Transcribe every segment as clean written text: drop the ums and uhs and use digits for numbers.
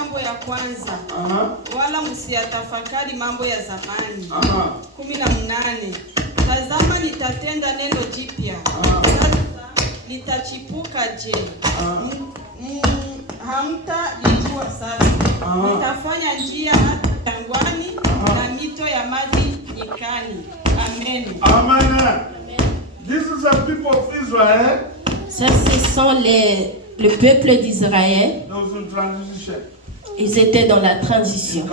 mambo ya kwanza, wala msiyatafakari mambo ya zamani. 18. Tazama nitatenda neno jipya. Sasa litachipuka je? Hamtalijua sasa. Nitafanya njia hata jangwani na mito ya maji nyikani. Amen. Amen. This is the people of Israel. Ça, ce sont le peuple d'Israël. Dans une transition. Ils étaient dans la transition,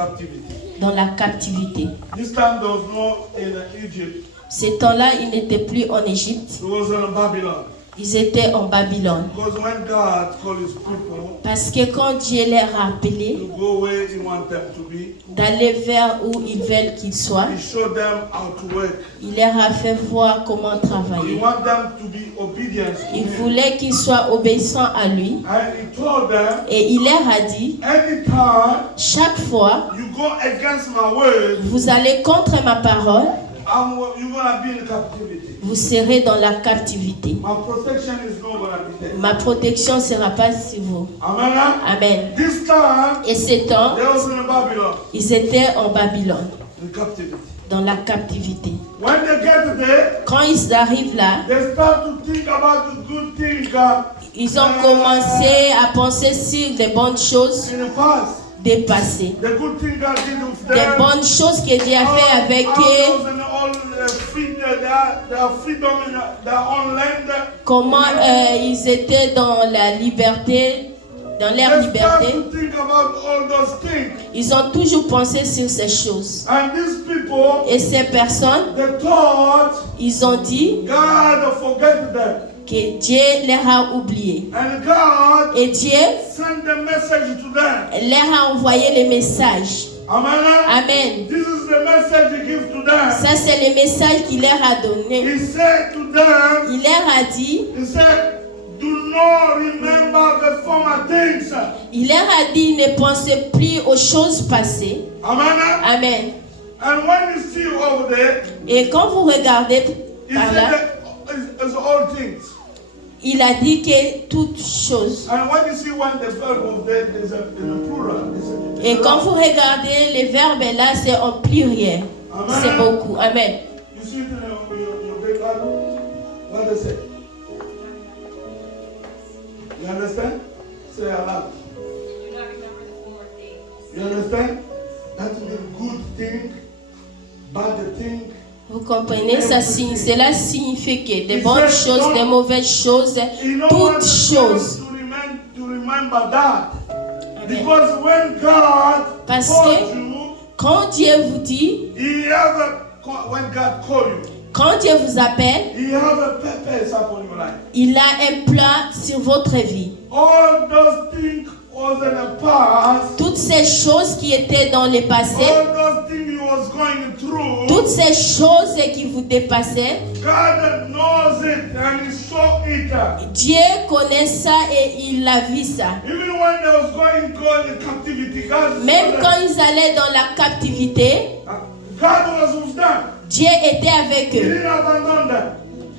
dans la captivité. This time there was no in Egypt. Ce temps-là, ils n'étaient plus en Égypte. It was in Babylon. Ils étaient en Babylone. Because when God called his people, parce que quand Dieu les a appelés to go where he wants them to be, d'aller vers où ils veulent qu'ils soient, he showed them how to work. Il leur a fait voir comment travailler. He wants them to be obedient to Il him. voulait qu'ils soient obéissants à lui. And he told them, et il leur a dit, anytime chaque fois you go against my word, vous allez contre ma parole, you're gonna be in captivity. Vous serez dans la captivité. My protection is not gonna be there. Ma protection ne sera pas sur vous. Amen. Amen. This time, et ce temps, they was in Babylon. Ils étaient en Babylone. In captivity. Dans la captivité. When they get there, quand ils arrivent là, they start to think about the good things. Ils ont commencé à penser sur des bonnes choses des passés. The good things God did with them. Des bonnes choses que Dieu a fait avec eux. Comment ils étaient dans la liberté, dans leur liberté. Ils ont toujours pensé sur ces choses. Et ces personnes, ils ont dit que Dieu les a oubliés. Et Dieu leur a envoyé les messages. Amen. This is the message he gives to them. Ça c'est le message qu'il leur a donné. He said to them, il leur a dit, he said, do not remember the former things. Il leur a dit, ne pensez plus aux choses passées. Amen. Amen. And when you see over there, et quand vous regardez par là, it's all things. Il a dit que toutes choses. And when you see when the verb of there is a plural. Et quand vous regardez les verbes là, c'est en pluriel. C'est beaucoup. Amen. You see your big Bible? What does it say? You understand? Say aloud. You understand? That is a good thing, bad thing. Vous comprenez, cela signifie que des bonnes choses, des mauvaises choses, toutes choses. Parce que quand Dieu vous dit, quand Dieu vous appelle, il a un plan sur votre vie. Toutes ces choses qui étaient dans le passé, toutes ces choses qui vous dépassaient, Dieu connaît ça et il a vu ça. Même quand ils allaient dans la captivité, Dieu était avec eux.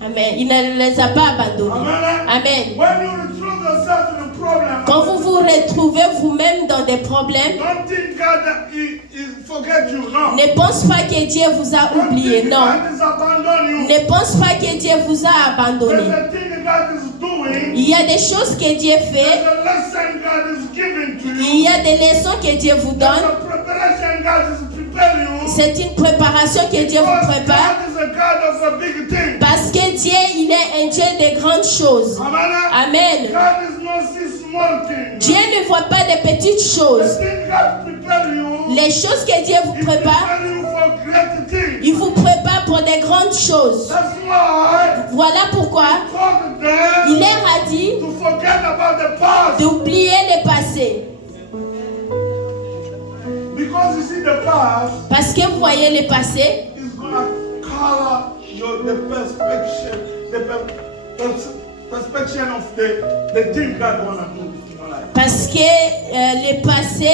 Amen. Il ne les a pas abandonnés. Amen. Quand vous vous retrouvez vous-même dans des problèmes, ne pense pas que Dieu vous a oublié. Non. Ne pense pas que Dieu vous a abandonné. Il y a des choses que Dieu fait. Il y a des leçons que Dieu vous donne. C'est une préparation que Dieu vous prépare. Parce que Dieu, il est un Dieu de grandes choses. Amen. Dieu ne voit pas des petites choses. Les choses que Dieu vous prépare, il vous prépare pour des grandes choses. Voilà pourquoi il leur a dit d'oublier le passé. Parce que vous voyez le passé, parce que le passé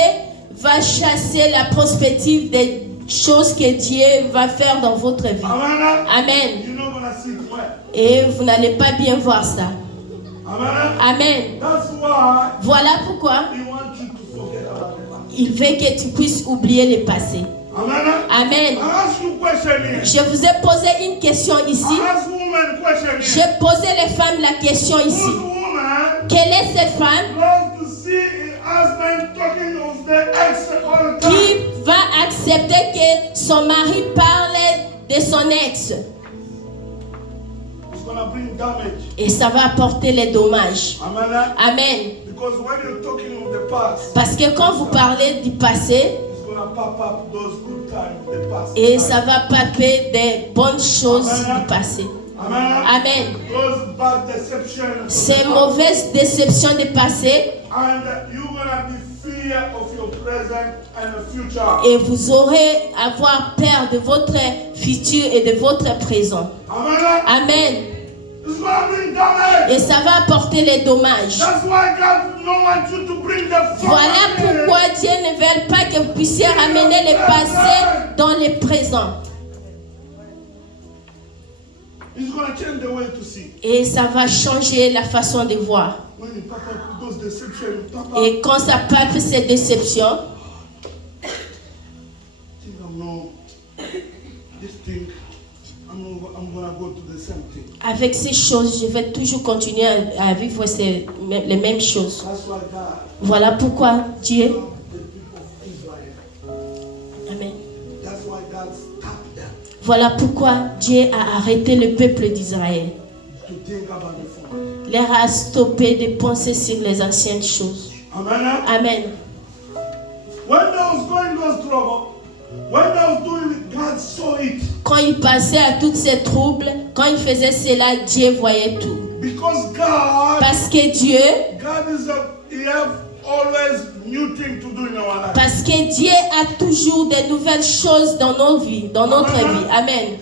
va chasser la perspective des choses que Dieu va faire dans votre vie. Amen. Et vous n'allez pas bien voir ça. Amen. Voilà pourquoi il veut que tu puisses oublier le passé. Amen. Je vous ai posé une question ici. J'ai posé les femmes la question ici. Quelle est cette femme qui va accepter que son mari parle de son ex? Et ça va apporter les dommages. Amen. Parce que quand vous parlez du passé, et ça va paper des bonnes choses du passé. Amen. Ces mauvaises déceptions du passé. Et vous aurez avoir peur de votre futur et de votre présent. Amen. Et ça va apporter les dommages. Voilà pourquoi Dieu ne veut pas que vous puissiez ramener le passé dans le présent. Et ça va changer la façon de voir. Et quand ça parle de ces déceptions, avec ces choses, je vais toujours continuer à vivre les mêmes choses. Voilà pourquoi Dieu. Amen. Voilà pourquoi Dieu a arrêté le peuple d'Israël. Il leur a stoppé de penser sur les anciennes choses. Amen. Quand il passait à tous ces troubles, quand il faisait cela, Dieu voyait tout. Parce que Dieu, parce que Dieu a toujours de nouvelles choses dans nos vies, dans notre vie. Amen.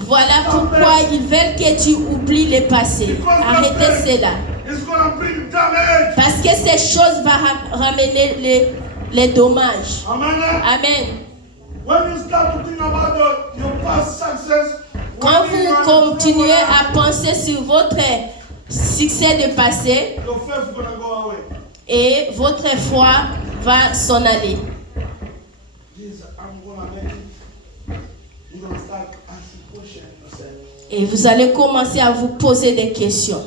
Voilà pourquoi ils veulent que tu oublies le passé. Arrêtez cela. Parce que ces choses vont ramener les dommages. Amen. Quand vous continuez à penser sur votre succès de passé, et votre foi va s'en aller. Et vous allez commencer à vous poser des questions.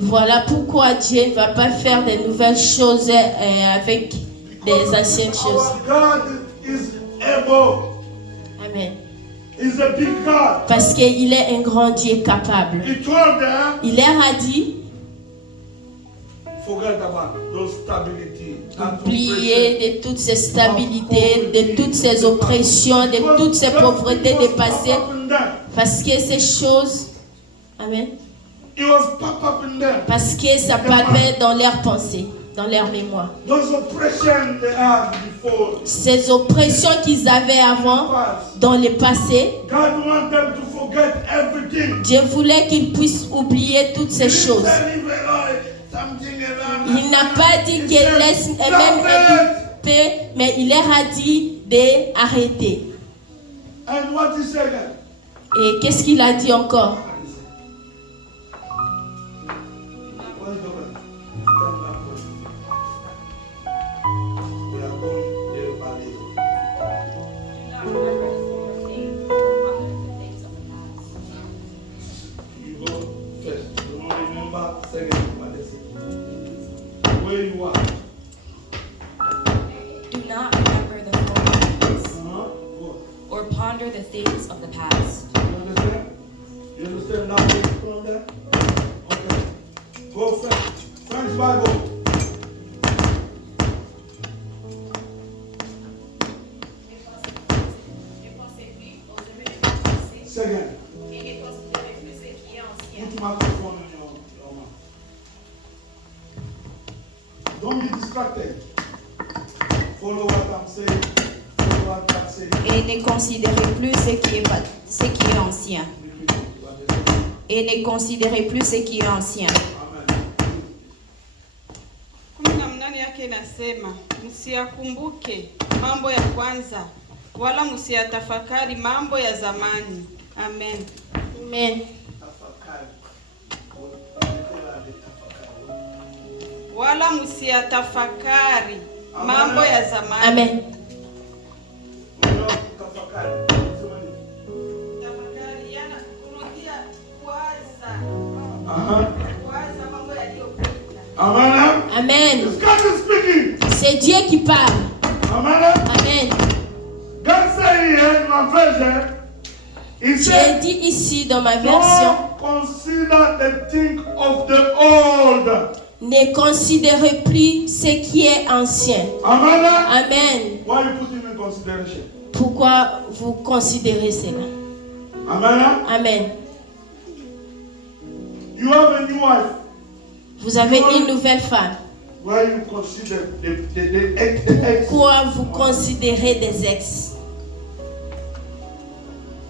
Voilà pourquoi Dieu ne va pas faire de nouvelles choses avec des anciennes choses. Amen. Parce qu'il est un grand Dieu capable. Il leur a dit, oubliez de toutes ces stabilités, de toutes ces oppressions, de toutes ces pauvretés dépassées. Parce que ces choses, amen, parce que ça parlait dans leurs pensées, dans leur mémoire. Ces oppressions qu'ils avaient avant, dans le passé, Dieu voulait qu'ils puissent oublier toutes ces choses. Il n'a pas dit qu'elle laisse même éduquer, mais il leur a dit d'arrêter. Et qu'est-ce qu'il a dit encore? Do not remember the former things, or ponder the things of the past. You understand? You understand now from that? Okay. Go French Bible. Second. Put your microphone in your mouth. Don't be distracted. Follow what I'm saying. Follow what I'm saying. Et ne considérez plus ce qui est ancien. Et ne considérez plus ce qui est ancien. Kumi na mnane yake inasema, msiyakumbuke mambo ya kwanza, wala msiyatafakari mambo ya zamani. Amen. Amen. wala msiyatafakari mambo ya zamani. Amen. Tafakari yana kurudia kuwaza. Kuwaza mambo yaliyopita. Amen. Amen. It's God is speaking. C'est Dieu qui parle. Amen. Amen. God said here in my version, He Dieu said, dit ici dans ma version, don't consider the thing of the old. ne considérez plus ce qui est ancien. Amen. Amen. Why you put him in consideration? Pourquoi vous considérez cela? Amen. Amen. You have a new wife. Vous avez une nouvelle femme. Why you consider the ex? Pourquoi vous considérez des ex?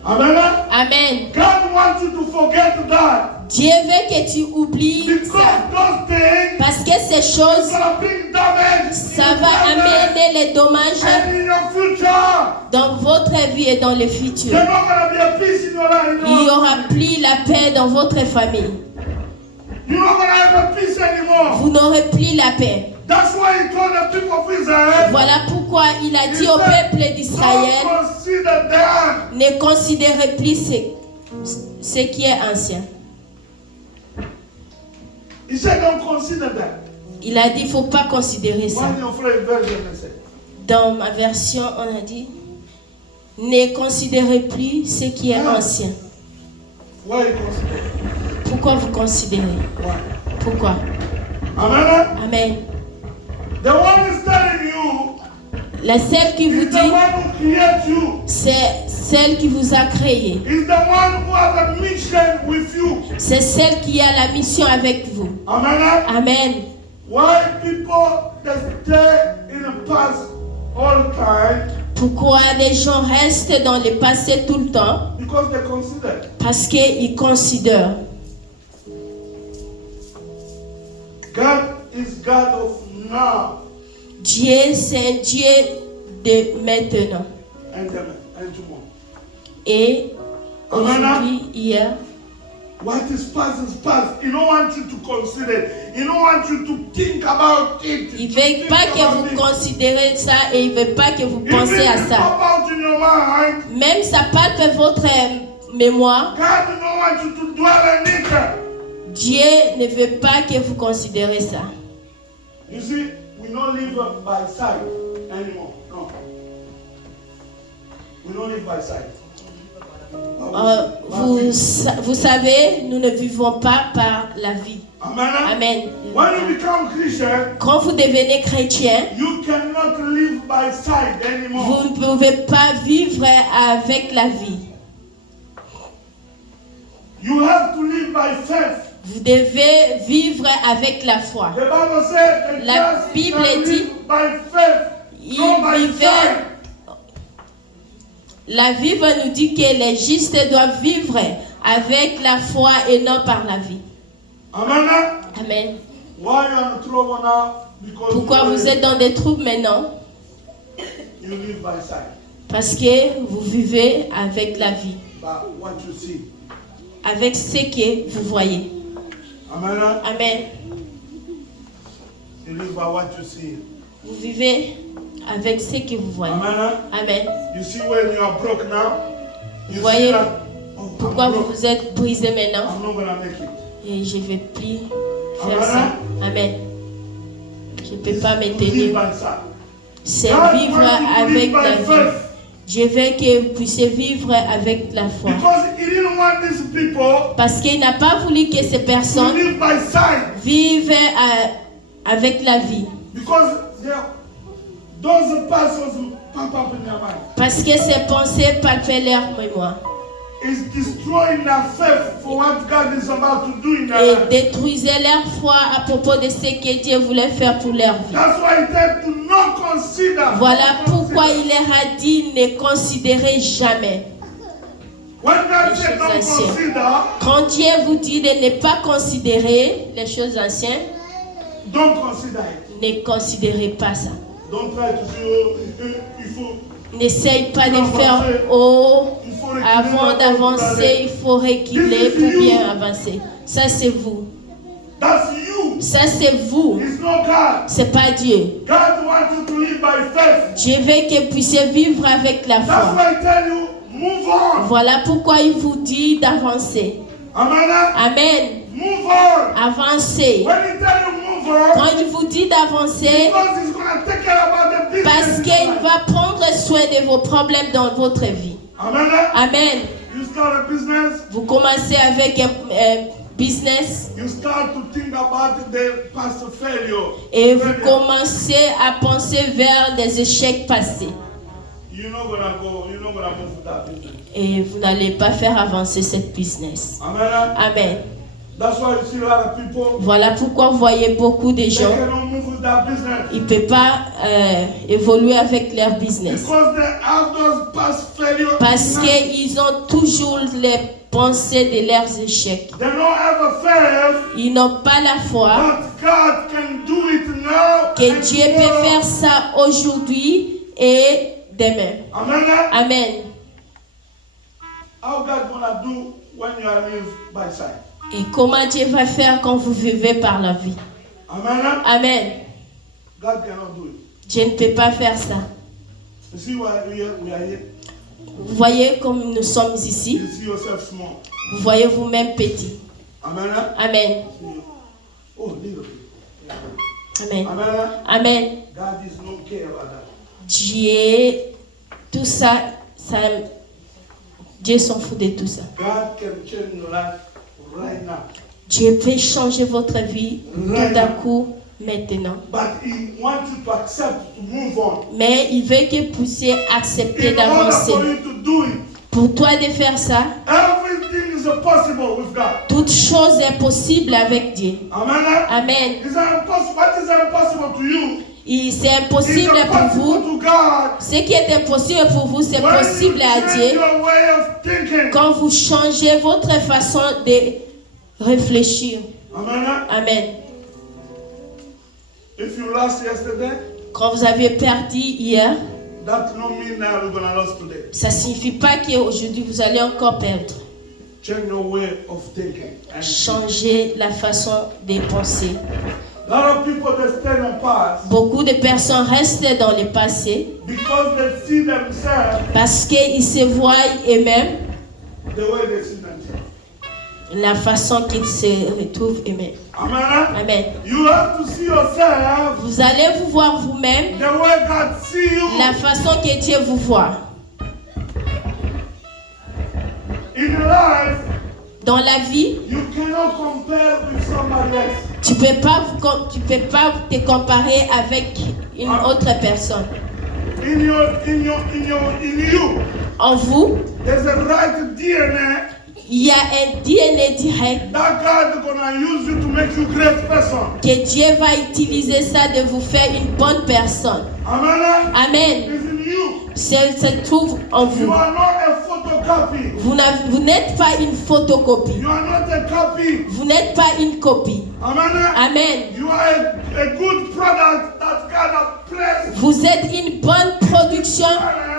Amen. Amen. God wants you to forget that. Dieu veut que tu oublies Because ça. those things Parce que ces choses, gonna bring damage. ça va amener les dommages And in your future, dans votre vie et dans le futur. there's not gonna be a peace in your life. Il n'y aura plus la paix dans votre famille. You're not gonna have a peace anymore. Vous n'aurez plus la paix. That's why he told the people of Israel, Voilà pourquoi il a dit au peuple d'Israël, don't consider them. ne considérez plus ce qui est ancien. He said, don't consider them. Il a dit, il ne faut pas considérer ça. One of your version they say. Dans ma version, on a dit, ne considérez plus ce qui est ancien. Why you consider? Pourquoi vous considérez? Why? Pourquoi? Amen. Amen. The one is telling you La celle qui vous is the dit, one who created you. c'est celle qui vous a créé. Is the one who has a mission with you. C'est celle qui a la mission avec vous. Amen. Amen. Why people that stay in the past all the time? Pourquoi les gens restent dans le passé tout le temps? Because they consider. Parce qu'ils considèrent. God is God of now Dieu, c'est un Dieu de maintenant. and tomorrow. Et Amen. aujourd'hui, hier, What is past is past. He don't want you to consider it. He don't want you to think about it. il ne veut pas que vous considérez ça et il ne veut pas que vous pensez à ça. Pop out in your mind. Même ça palpe votre mémoire. God don't want you to dwell in it. Dieu ne veut pas que vous considérez ça. You see, we don't live by sight anymore. No. We don't live by sight. Vous savez, nous ne vivons pas par la vie. Amen. Amen. When you become Christian, Quand vous devenez chrétien, you cannot live by sight anymore. vous ne pouvez pas vivre avec la vie. You have to live by faith. Vous devez vivre avec la foi. The Bible said the La just Bible can dit, live by faith, il not by vivait. sight. La Bible nous dit que les justes doivent vivre avec la foi et non par la vie. Amen. Amen. Why you are in trouble now? Because Pourquoi vous êtes dans des troubles maintenant? you live by sight, Parce que vous vivez avec la vie, by what you see. avec ce que vous voyez. Amen. Amen. You live by what you see. Vous vivez avec ce que vous voyez. Amen. Amen. You see when you are broke now. You Voyez see that. Oh, pourquoi I'm vous broke. vous êtes brisé maintenant? I'm not gonna make it. Et je ne vais plus faire ça. Amen. Je ne peux pas me You live tenir. by sight. C'est God vivre wants you to avec live by la vie. faith. Je veux que vous puissiez vivre avec la foi. Because He didn't want these people Parce qu'il n'a pas voulu que ces to personnes live by sight. vivent avec la vie. Because those persons pop up in their mind. Parce que ces pensées palpaient leur mémoire. It's destroying their faith for what God is about to do in their Et life. détruisaient leur foi à propos de ce que Dieu voulait faire pour leur vie. That's why He said to not consider. Voilà pourquoi il leur a dit ne considérez jamais. When God Les said choses don't anciennes. consider, Quand Dieu vous dit de ne pas considérer les choses anciennes, don't consider it. ne considérez pas ça. Don't try to say, oh, il faut. N'essaye pas de faire oh, Il faut reculer avant pour d'avancer, aller. il faut reculer pour bien avancer. Ça, c'est vous. That's you. Ça c'est vous. It's not God. C'est pas Dieu. God wants you to live by faith. Dieu veut que vous puissiez vivre avec la That's foi. why I tell you, move on. Voilà pourquoi il vous dit d'avancer. Amen. Amen. Move on. Avancez. When he tell you move on, Quand il vous dit d'avancer, because he's going to take care about the business. parce qu'il va prendre soin de vos problèmes dans votre vie. Amen. Amen. You start a business. Vous commencez avec un business You start to think about the past failure. et vous commencez à penser vers des échecs passés. You're not gonna move with that business. Et vous n'allez pas faire avancer cette business. Amen. Amen. That's why you see a lot of people. Voilà pourquoi vous voyez beaucoup de They gens, cannot move with that business. ils ne peuvent pas évoluer avec leur business. Because they have those past failures. Parce qu'ils ont toujours les pensées de leurs échecs. They don't ever fail. Ils n'ont pas la foi But God can do it now. que and Dieu peut tomorrow. faire ça aujourd'hui et demain. Amen. Amen. How God gonna do when you are live by sight? Et comment Dieu va faire quand vous vivez par la vie? Amen. Amen. God cannot do it. Dieu ne peut pas faire ça. You see why we are here? Vous voyez comme nous sommes ici. You see yourself small. Vous voyez vous-même petit. Amen. Amen. Oh, little bit. Amen. Amen. Amen. God is no care about that. Dieu, tout ça, Dieu s'en fout de tout ça. God can change your life right now. Dieu peut changer votre vie tout d'un coup, maintenant. But He wants you to accept to move on. Mais il veut que vous puissiez accepter In order d'avancer. for you to do it, Pour toi de faire ça, everything is possible with God. toute chose est possible avec Dieu. Amen. Amen. Is that impossible? What is impossible to you? C'est It's impossible pour impossible vous. to God. Ce qui est impossible pour vous, c'est When possible you à change Dieu your way of thinking. quand vous changez votre façon de réfléchir. Amen. Amen. If you lost yesterday, Quand vous avez perdu hier, that no mean now we're gonna lose today. ça ne signifie pas qu'aujourd'hui vous allez encore perdre. Change your way of thinking. And Changez la façon de penser. a lot of people that stay in the past Beaucoup de personnes restent dans le passé because they see themselves parce qu'ils se voient eux-mêmes, the way they see themselves. la façon qu'ils se retrouvent eux-mêmes. Amen. Amen. You have to see yourself Vous allez vous voir vous-même the way God see you. la façon que Dieu vous voit. In life, Dans la vie, you cannot compare with somebody else. tu peux pas te comparer avec une autre personne. In you, En vous, there's a right DNA il y a un DNA direct that God is gonna use you to make you great person. que Dieu va utiliser ça de vous faire une bonne personne. Amen. Amen. It's in you. Ça se trouve en You vous. are not a photocopy. Vous n'êtes pas une photocopie. You are not a copy. Vous n'êtes pas une copie. Amen. Amen. You are a good product that God has placed Vous êtes une bonne production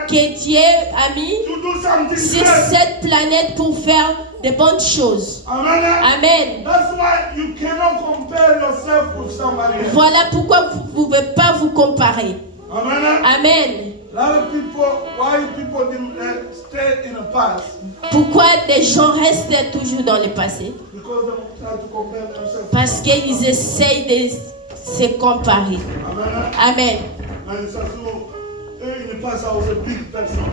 que Dieu a mis to do something sur great. cette planète pour faire de bonnes choses. Amen. Amen. That's why you cannot compare yourself with somebody else. Voilà pourquoi vous ne pouvez pas vous comparer. Amen. Amen. A lot of people, why people didn't stay in the past? Pourquoi des gens restent toujours dans le passé? Because they try to compare themselves. Parce qu'ils essayent de se comparer. Amen. Amen. And it's as though, in the past I was a big person.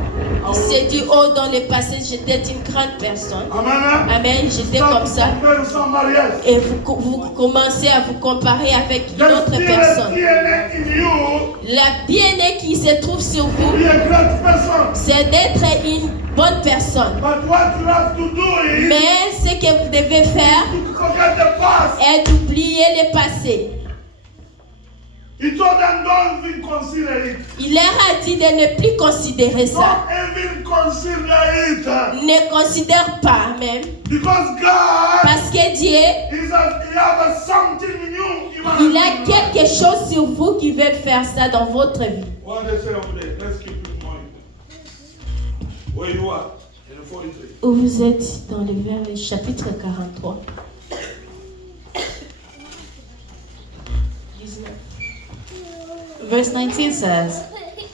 Il s'est dit, oh, dans le passé, j'étais une grande personne. Amen. Amen, j'étais Start comme to ça. compare to somebody else. Et vous commencez à vous comparer avec une There's autre still a personne. DNA in you La bien-être qui se trouve sur to vous, be a great person. c'est d'être une bonne personne. But what you have to do is Mais ce que vous devez faire to forget the past. est d'oublier le passé. He told them, don't even consider it. Il leur a dit de ne plus considérer ça. Don't even consider it. Ne considère pas même. Because God Parce que Dieu, he has something in you. il a quelque chose sur vous qui veut faire ça dans votre vie. What they say over there, let's keep it moving. Where you are? In the 43. Où vous êtes dans le chapitre 43. Verse 19 says,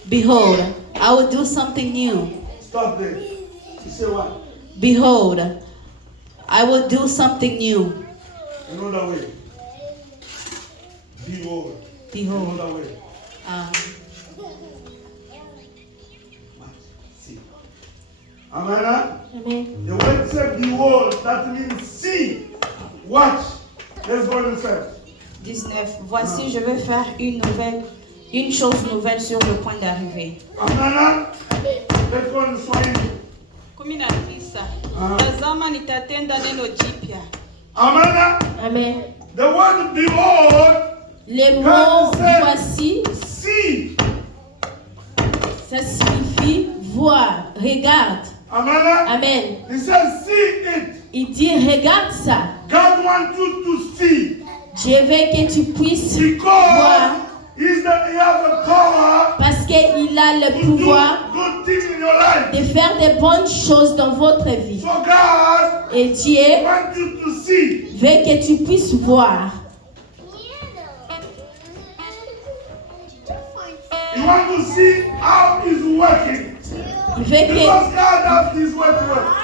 Behold, I will do something new. Stop there. You say what? Behold, I will do something new. Another way. Behold. Behold. Another way. See. Amen. Amen. The word said behold, that means see. Watch. Let's go to the 19. Voici, je vais faire une chose nouvelle sur le point d'arriver. Amen. Let's go to Swahili. 19. Tazama nitatenda neno jipya. Amen. Amen. The word behold. Les mots voici, See. ça signifie voir, regarde. Amen. Amen. He says see it. Il dit regarde ça. God wants you to see. Je veux que tu puisses voir Because he has the power parce qu'il a le to do pouvoir good things in your life. de faire de bonnes choses dans votre vie. So God Et Dieu wants you to see. veut que tu puisses voir. You want to see how he's working. Il veut que... Because God has his way to work.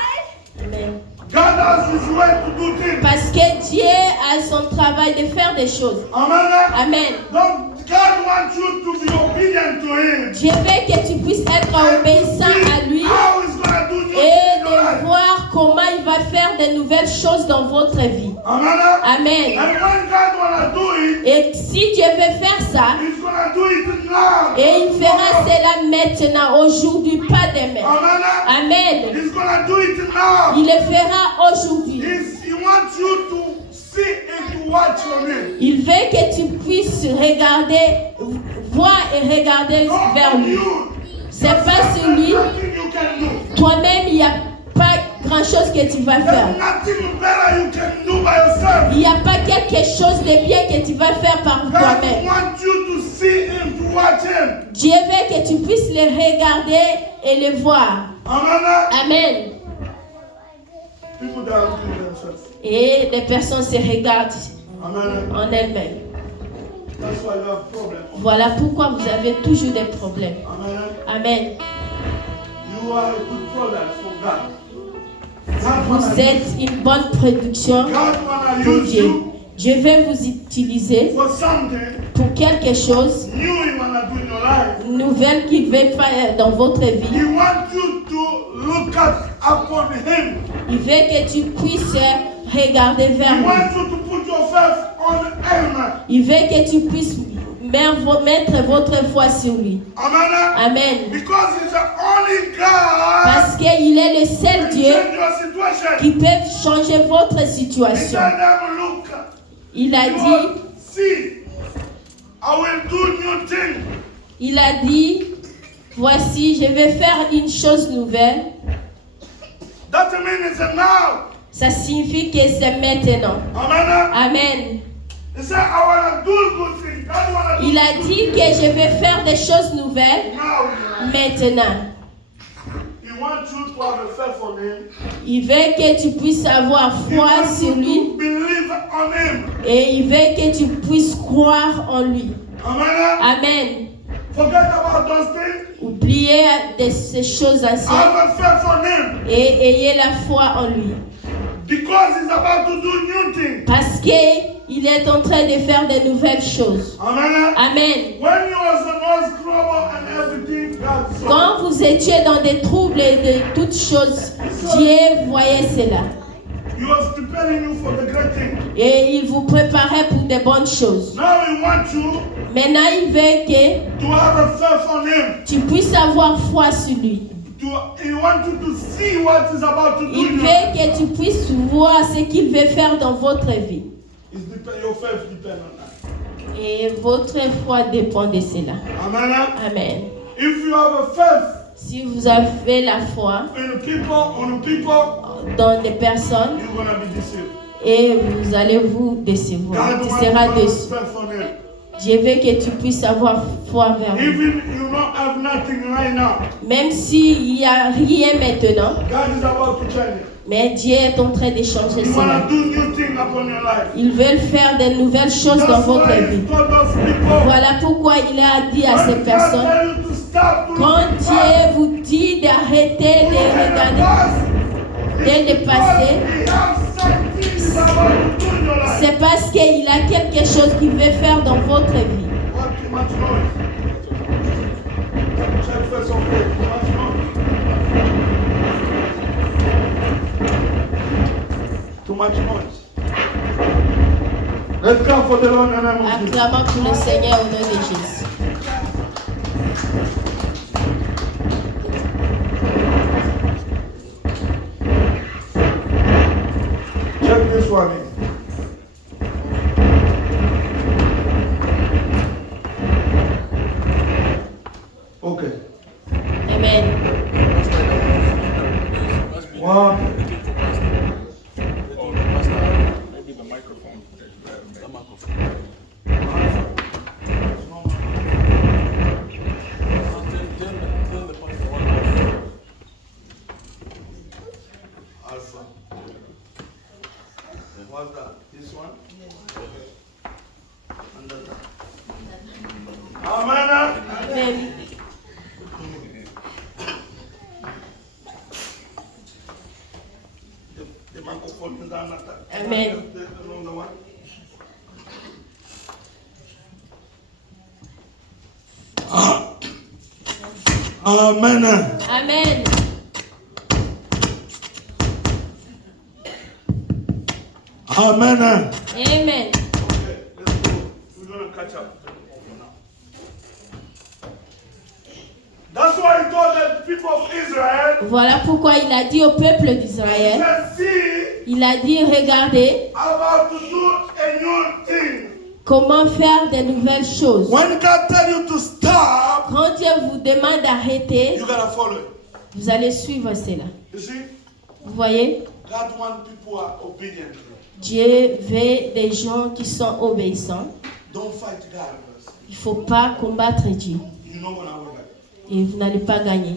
Amen. God has his way to do things. Parce que Dieu a son travail de faire des choses. Amen. Amen. Donc, God wants you to be obedient to him. Dieu veut que tu puisses être obéissant à lui How he's going to do new things et in your de life. voir comment il va faire de nouvelles choses dans votre vie. Amen. Amen. And when God want to do it, Et si Dieu veut faire ça, he's going to do it now. et il fera cela maintenant, aujourd'hui, pas demain. Amen. Amen. He's going to do it now. Il le fera aujourd'hui. He wants you to see and to watch from him. Il veut que tu puisses regarder, voir et regarder Not vers on lui. you. C'est pas sur lui. Nothing you can do. Toi-même, il n'y a pas grand-chose que tu vas faire. There's nothing better you can do by yourself. Il n'y a pas quelque chose de bien que tu vas faire par God toi-même. wants you to see him, to watch him. Dieu veut que tu puisses le regarder et le voir. Amen. Amen. People that are looking at themselves. Et les personnes se regardent Amen. en elles-mêmes. That's why you have problems. Voilà pourquoi vous avez toujours des problèmes. Amen. Amen. You are a good product for God. Vous êtes une bonne production God wanna pour use Dieu. you Dieu veut vous utiliser for something pour quelque chose new He wanna do in your life. nouvelle qu'il veut faire dans votre He vie. wants you to look upon Him. Il veut que tu puisses regarder He vers lui. wants you to put your faith on Him. Il veut que tu puisses mettre votre foi sur lui. Amen. Amen. Because He's the only God Parce qu'il est le seul can Dieu change your situation. qui peut changer votre He situation. said, them, look, Il a you dit, will see, I will do new thing. il a dit, voici, je vais faire une chose nouvelle. That means it's a now. Ça signifie que c'est maintenant. Amen. Amen. He said, I want to do good things. God want to do Il a good dit things. que je vais faire des choses nouvelles Now, maintenant. He wants you to have a faith on Him. Il veut que tu puisses avoir He foi wants sur you lui to believe on Him. et il veut que tu puisses croire en lui. Amen. Amen. Forget about those things. Oubliez de ces choses anciennes Have a faith on Him. et ayez la foi en lui. Because He's about to do new things. Parce qu'il est en train de faire de nouvelles choses. Amen. Amen. When you was the most trouble and everything, God saw. Quand vous étiez dans des troubles et de toutes choses, Dieu voyait cela. He was preparing you for the great thing. Et il vous préparait pour de bonnes choses. Now He wants you Maintenant, il veut que to have a faith on Him. tu puisses avoir foi sur lui. He wants you to see what He's about to do. Il in your veut que tu puisses voir ce qu'il veut faire dans votre vie. Your faith depends on that. Et votre foi dépend de cela. Amen. Amen. If you have a faith Si vous avez la foi in people, dans des personnes, you're gonna be deceived. et vous allez vous décevoir. God Tu wants you to seras have déçu. faith on Him. Dieu veut que tu puisses avoir foi vers lui. Even you don't have nothing right now. Même s'il n'y a rien maintenant, God is about to change it. mais Dieu est en train de changer You cela. want to do new things upon your life. Ils veulent faire de nouvelles choses dans That's votre why vie. He told those people. Voilà pourquoi il a dit à ces When God personnes, tell you to stop to quand look Dieu back, vous dit d'arrêter de look at the regarder, past, de it's dépasser, because He has something He's about to do in your life. c'est parce qu'il a quelque chose qu'il veut faire dans votre vie. What too much noise? Check first of all, too much noise. Too much noise. Let's come for the Lord in the name of Jesus. Acclamons pour le Seigneur au nom de Jésus. Check this one in. Okay. Amen. One. Maybe the microphone. The microphone. Alpha. What's that? This one? And that. Amen. Amen. The microphone is on that. Amen. Another one. Amen. Amen. Amen. Amen. Okay, let's go. We're going to catch up. That's why he told the people of Israel, Voilà pourquoi il a dit au peuple d'Israël, let's see il a dit, regardez about to do a new thing. comment faire de nouvelles choses. When God tell you to stop, Quand Dieu vous demande d'arrêter, you gotta follow it. vous allez suivre cela. You see, Vous voyez, God wants people who are obedient. Dieu veut des gens qui sont obéissants. Don't fight God. Il ne faut pas combattre Dieu. You're not gonna win. Et vous n'allez pas gagner.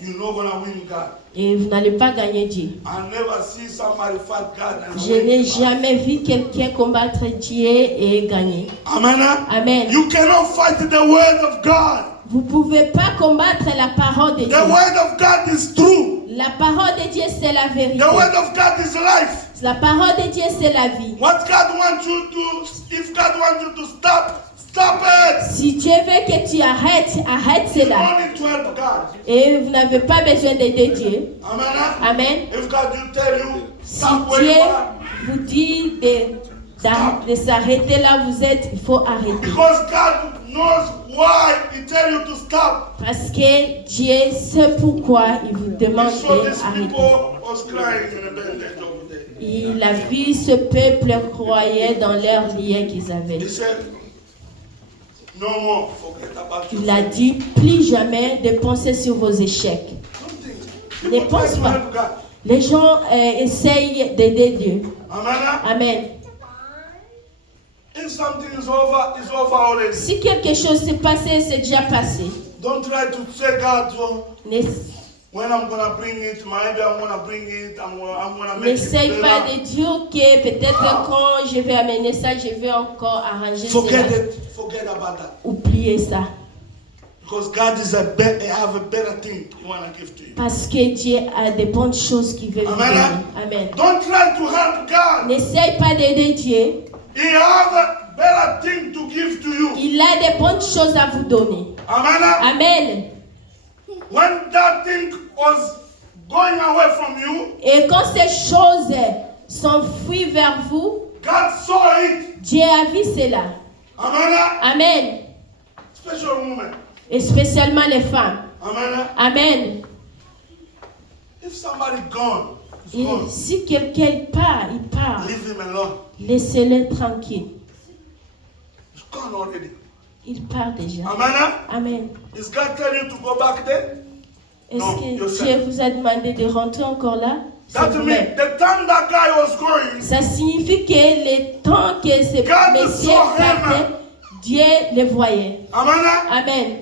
You're not gonna win God. Et vous n'allez pas gagner Dieu. I never see somebody fight God and Je win. n'ai jamais vu quelqu'un combattre Dieu et gagner. Amen. Amen. You cannot fight the word of God. Vous ne pouvez pas combattre la parole de The Dieu. word of God is true. La parole de Dieu, c'est la vérité. The word of God is life. La parole de Dieu, c'est la vie. What God wants you to, if God wants you to stop, stop it. Si Dieu veut que tu arrêtes, arrête You cela. don't need to help God. Et vous n'avez pas besoin d'aider Dieu. Amen. Amen. If God you tell you Si stop where you Dieu are, vous dit de s'arrêter là où vous êtes, il faut arrêter. because God knows why He tell you to stop. Parce que Dieu sait pourquoi il vous demande So these d'arrêter. people was crying in the bandage over there. Il a vu ce peuple croyait dans leur lien qu'ils avaient. He said, no more, forget about Il a you. dit, plus jamais de penser sur vos échecs. People Ne try pense to pas. help God. Les gens essayent d'aider Dieu. Amen. Amen. If something is over, it's over already. Si quelque chose s'est passé, c'est déjà passé. Don't try to say, God, Ne- when I'm gonna bring it, maybe I'm gonna bring it, I'm gonna make N'essaye it pas better. de dire que peut-être quand je vais amener ça, je vais encore arranger Forget cela. it. Forget about that. Oubliez ça. Because God is have a better thing He wanna give to you. Parce que Dieu a de bonnes choses qu'il veut vous Amen. donner. Amen. Don't try to help God. N'essaye pas d'aider Dieu. He have a better thing to give to you. Il a de bonnes choses à vous donner. Amen. Amen. When that thing was going away from you, Et quand ces choses s'enfuient vers vous, God saw it. Dieu a vu cela. Amen. Amen. Special woman. Et spécialement les femmes. Amen. Amen. If somebody gone, it's Et gone. si quelqu'un part, il part. Leave him alone. Laissez-le tranquille. It's gone already. Il part déjà. Amen. Amen. Is God telling you to go back there? Est-ce Non, que yourself. Dieu vous a demandé de rentrer encore là? C'est That means vous-même. the time that guy was going, Ça signifie que le temps que ce God monsieur saw him. partait, Dieu les voyait. Amen. Amen.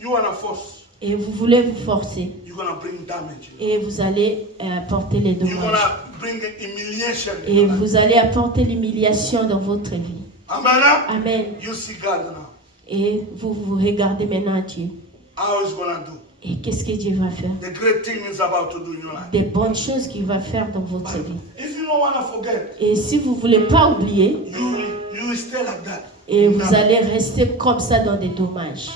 You wanna force. Et vous voulez vous forcer. You're gonna bring damage. Et vous allez apporter les You're dommages. gonna bring humiliation. Et vous allez apporter l'humiliation dans votre vie. Amen. Amen. You see God now. Et vous regardez maintenant Dieu. How is gonna do? Et qu'est-ce que Dieu va faire? The great thing is about to do in your life. Des bonnes choses qu'il va faire dans votre vie. If you don't wanna forget, Et si vous ne voulez pas oublier, you will stay like that. et vous allez rester comme ça dans des dommages.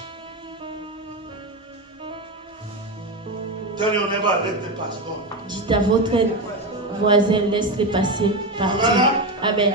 Tell your neighbor, let the past go. Dites à votre voisin, laisse-les passer partir. Amen.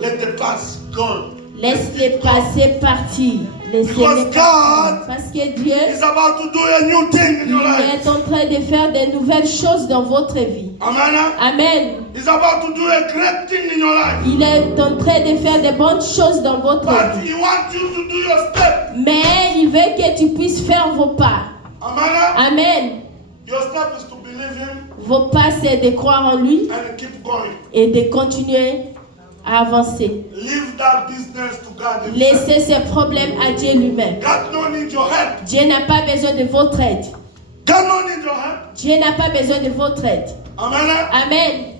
Let the past go. Laisse-les passer partir. Because God Parce que Dieu is about to do a new thing in your life. est en train de faire de nouvelles choses dans votre vie. Amen. Amen. He's about to do a great thing in your life. Il est en train de faire de bonnes choses dans votre But vie. he wants you to do your step. Mais il veut que tu puisses faire vos pas. Amen. Amen. Your step is to believe him Vos pas, c'est de croire en lui and keep going. et de continuer à avancer. Leave that business to God himself. Laissez ces problèmes à Dieu lui-même. God don't need your help. Dieu n'a pas besoin de votre aide. God don't need your help. Dieu n'a pas besoin de votre aide. Amen. Amen.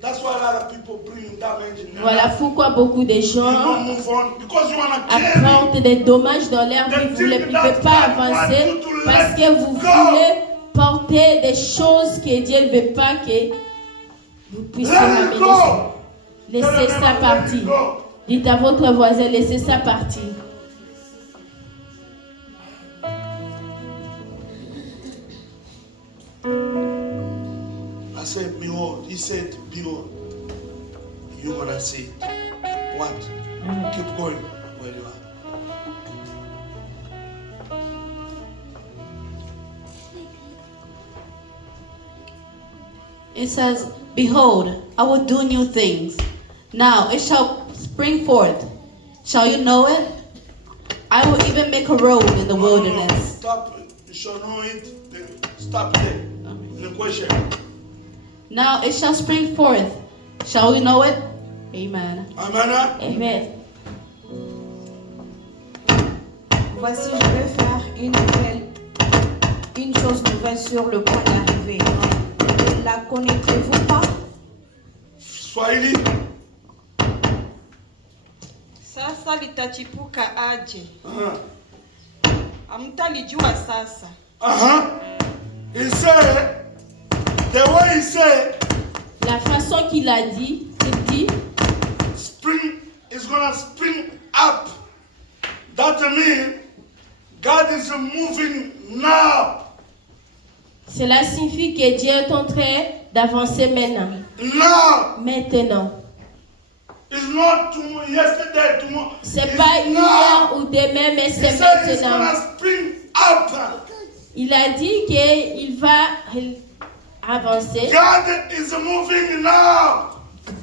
That's why a lot of people bring damage in their Voilà life. pourquoi beaucoup de You don't gens move on because you want to carry. apportent des dommages dans leur vie. Vous ne pouvez pas avancer parce que vous voulez porter des choses que Dieu ne veut pas que vous puissiez Let it ramener. go. Laissez ça partir. Dites à votre voisin, laissez ça partir. I said, behold. He said, behold. You're going to see it. What? Keep going where you are. It says, behold, I will do new things. Now it shall spring forth. Shall you know it? I will even make a road in the wilderness. Stop. You shall know it. Then stop there. The question. Now it shall spring forth. Shall we know it? Amen. Amen. Amen. Voici, je vais faire une chose nouvelle sur le point d'arrivée. La connaîtrez-vous pas? Swahili. Sasa litachipuka aje. Uh-huh. Hamtalijua sasa. He said, the way he said, La façon qu'il a dit, il dit, spring is gonna spring up. That means God is moving now. cela signifie que Dieu est en train d'avancer maintenant. Now. Maintenant. It's not tomorrow, yesterday, tomorrow. C'est It's pas now. hier ou demain, mais He c'est said it's maintenant. gonna spring up. Il a dit qu'il va avancer. God is moving now.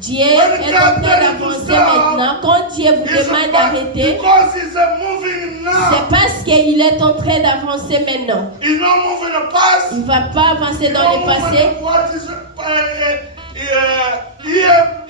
Dieu est en train d'avancer maintenant. Quand Dieu vous demande d'arrêter, Because he's moving now. c'est parce qu'il est en train d'avancer maintenant. He's not moving the past. Il ne va pas avancer He's dans not le passé. moving what is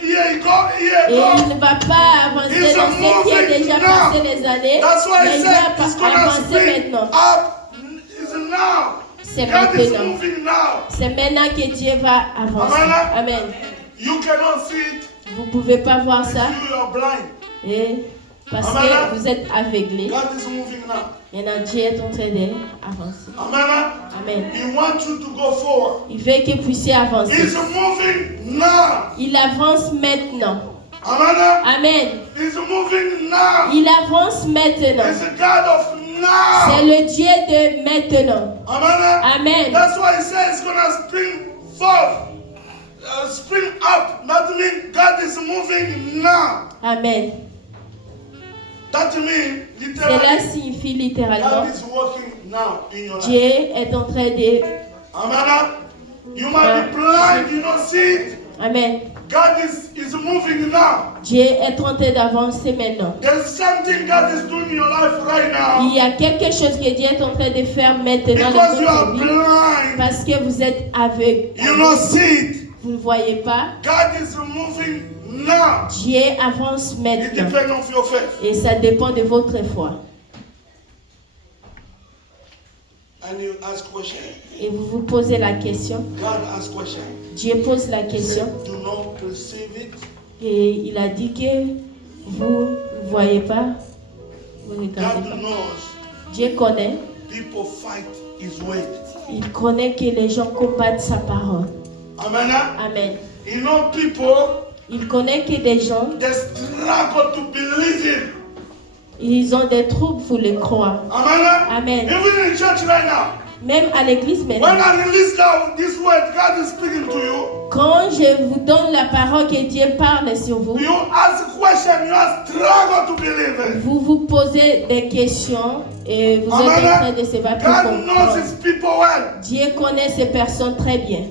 here you go. Et il ne va pas avancer dans ce qui est déjà passé les années. That's why Mais he il said va it's gonna avancer spring maintenant. up. It's now. C'est God is maintenant. moving now. C'est maintenant que Dieu va avancer. Amen. You cannot see it. Vous ne pouvez pas voir ça. You are blind. Et parce que vous êtes aveuglés. God is moving now. Maintenant, Dieu est en train d'avancer. Amen. Amen. He wants you to go forward. Il veut que vous puissiez avancer. He's moving now. Il avance maintenant. Amen. Amen. He's moving now. Il avance maintenant. He's the God of now. C'est le Dieu de maintenant. Amen. Amen. That's why he says it's gonna spring forth, spring up. That means God is moving now. Amen. That means Cela literally, signifie littéralement, God is working now in your life. Dieu est en train de... Amen. You might be blind, you don't see it. Amen. God is moving now. Dieu est en train d'avancer maintenant. There's something God is doing in your life right now. Il y a quelque chose que Dieu est en train de faire maintenant dans Because you are votre vie. blind, Parce que vous êtes aveugle. you don't see it. vous ne voyez pas. God is moving now. Dieu avance It maintenant. depends on your faith. Et ça dépend de votre foi. And you ask question. Et vous vous posez la question. God asks question. Dieu pose la He question. said, do not perceive it. Et il a dit que vous ne voyez pas. Vous regardez God pas. knows Dieu connaît. people fight his way. Il connaît que les gens combattent sa parole. Amen. Amen. You know people, Il connaît que des gens, they struggle to believe him. ils ont des troubles pour le croire. Amen. Amen. Even in church right now. Même à l'église When maintenant. I release now this word, God is speaking to you. Quand je vous donne la parole que Dieu parle sur vous, You ask a question, you are struggle to believe it. vous vous posez des questions et vous êtes en train de se battre pour God knows comprendre. his people well. Dieu connaît ces personnes très bien.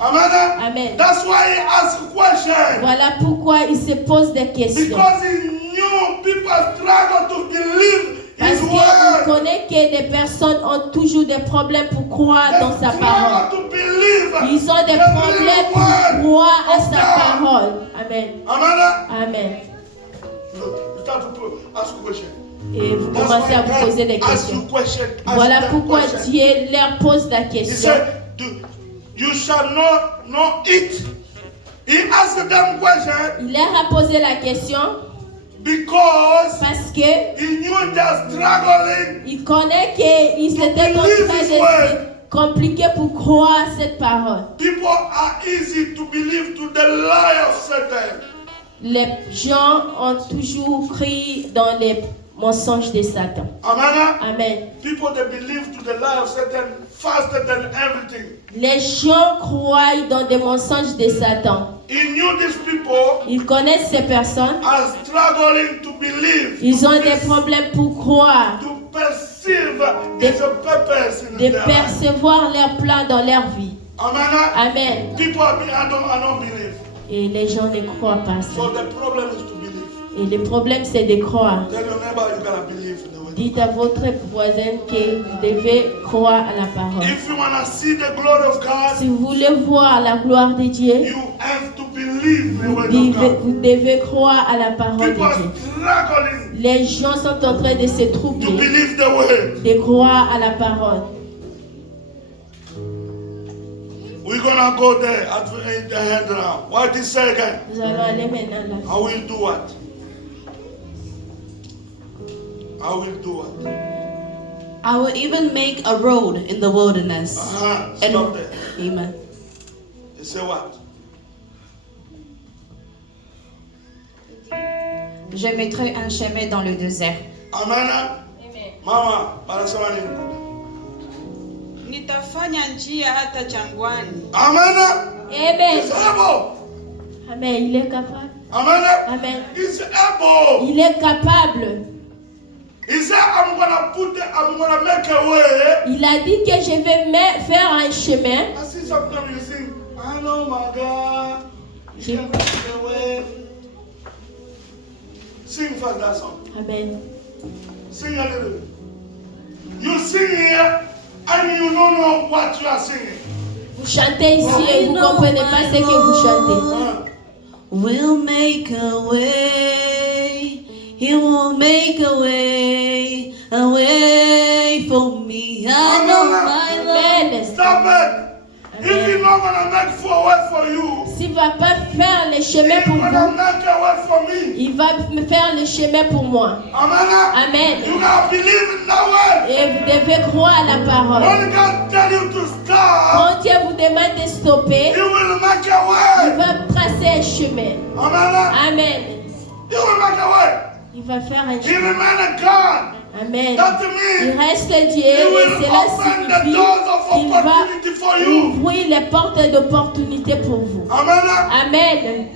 Amen. Amen. That's why he asks a question. Voilà pourquoi il se pose des questions. Because he knew people struggle to believe Parce his qu'il word. connaît que des personnes ont toujours des problèmes pour croire They dans sa parole. struggle to believe Ils ont des the problèmes real pour word croire à of sa God. parole. Amen. Amen. Amen. Look, you start to ask a question. Et vous That's commencez à why vous poser des God asks you questions. question. Ask Voilà them pourquoi question. Dieu leur pose la He question. said, you shall not eat. He asked them question Il leur a posé la question because parce que he knew they're struggling. il connaît qu'ils étaient en train de se compliquer pour croire cette parole. People are easy to believe to the lie of Satan. Les gens ont toujours cru dans les mensonges de Satan. Amen. Amen. People they believe to the lie of Satan faster than everything. Les gens croient dans des mensonges de Satan. He knew these people Ils connaissent ces personnes. are struggling to believe. Ils ont des problèmes pour croire, To perceive there's a purpose in de their life. percevoir leurs plans dans leur vie. Amen. Amen. People I don't believe. Et les gens ne croient pas So ça. the problem is to believe. Et le problème, c'est de croire. Tell your neighbor you gotta believe in the word. Dites à votre voisin que vous devez croire à la parole. If you wanna see the glory of Si God, vous voulez voir la gloire de Dieu, you have to believe the word of vous God. devez croire à la parole de People are Dieu. struggling Les gens sont en train de se to troubler, believe the word. de croire à la parole. We're gonna go there at the hand now. What did he say again? Nous allons aller maintenant là. I will do what? I will do what? I will even make a road in the wilderness. Stop there. Amen. He said what? Je mettrai un chemin dans le désert. Amen. Mama, parasema nini? Nitafanya njia hata jangwani. Amen. Amen. He's able. Amen. Il est capable. Amen. Amen. He's able. Il est capable. He said, I'm gonna make a way. Il a dit que je vais faire un chemin. I see sometimes you sing, I know my God. He can make a way. Sing first that song. Amen. Sing a little bit. You sing here and you don't know what you are singing. Vous chantez ici et vous ne comprenez pas ce que vous chantez. Will make a way. He will make a way for me. I know my Lord. Amen. Stop it. If he's not gonna make a way for you, S'il ne va pas faire le chemin he's pour gonna vous, make a way for me. il va me faire le chemin pour moi. Amen. Amen. You gotta believe in that word. Et vous devez croire à la parole. When God tell you to stop, Quand Dieu vous demande de stopper, He will make a il way. va tracer un chemin. Amen. Amen. He will make a way. Il va faire un He chemin. remain a God. Amen. That Il means reste Dieu He et will cela open the signifie doors of qu'il va opportunity for you. ouvrir les portes d'opportunité pour vous. Amen. Amen.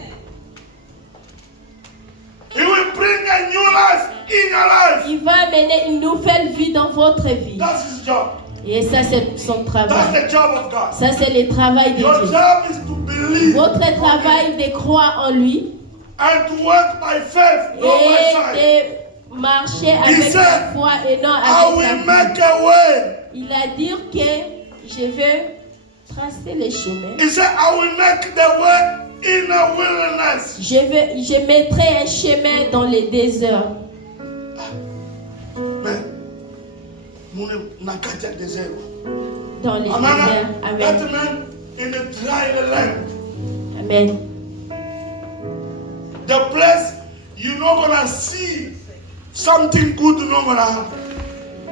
He will bring a new life in your life. Il va amener une nouvelle vie dans votre vie. That's His job. Et ça, c'est son That's travail. the job of God. Ça, c'est le travail de Your Dieu. job is to believe Votre travail de croire en lui and to work by faith, not by sight. et de marcher avec said, la foi et non I avec will la make vie. a way. Il a dit que je vais Tracez les chemins. He said, I will make the way in a wilderness. Je mettrai un chemin dans les déserts. Mais, nous n'avons qu'à désert. Dans les déserts. Amen. That man in a dry land. Amen. The place you're not gonna see something good not gonna happen.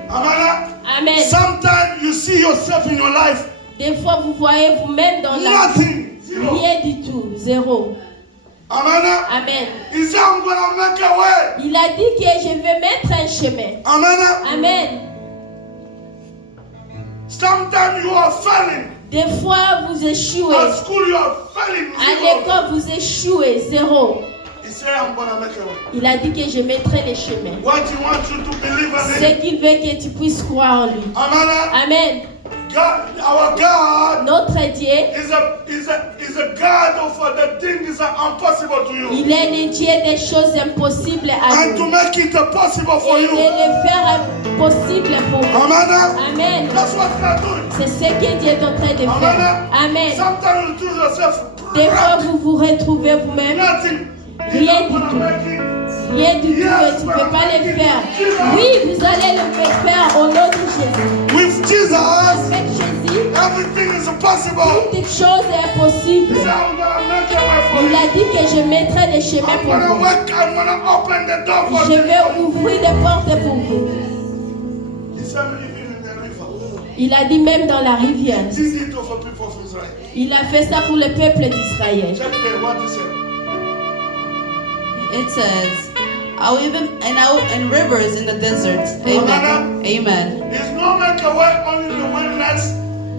Amen. Amen. Sometimes you see yourself in your life. Des fois, vous voyez vous-même dans la vie. Nothing. Zero. Rien du tout. Zéro. Amen. Amen. He said, I'm gonna make a way. Il a dit que je vais mettre un chemin. Amen. Amen. Sometimes you are failing. Des fois, vous échouez. At school you are failing. À Zero. l'école, vous échouez. Zéro. He said, I'm gonna make a way. Il a dit que je mettrai les chemins. What he wants you to believe in. Ce qu'il veut que tu puisses croire en lui. Amen. Amen. God, our God Notre Dieu, is a God of the things that are impossible to you. il est le Dieu des choses impossibles à And to nous. make it possible for Et de you. le faire possible pour nous. Amen. Amen. That's what God is doing. C'est ce que Dieu est en train de faire. Amen. Sometimes you choose yourself. Des fois, vous vous retrouvez vous-même. Nothing. Rien You're du not tout. gonna make it. Rien du tout et tu ne peux pas le faire. Oui, vous allez le faire au nom de Jésus. With Jesus, Avec Jésus, everything is possible. toute chose est possible. He said, I'm gonna make a way for Il you. a dit que je mettrai des chemins I'm pour gonna vous. work. I'm gonna open the door for Je you. vais ouvrir des portes pour vous. He said, even in the river. Il a dit même dans la rivière. He did it for people of Israel. Il a fait ça pour le peuple d'Israël. Check there what he said. It says, and rivers in the deserts. Amen. Amen. There's no make a way only in the wilderness,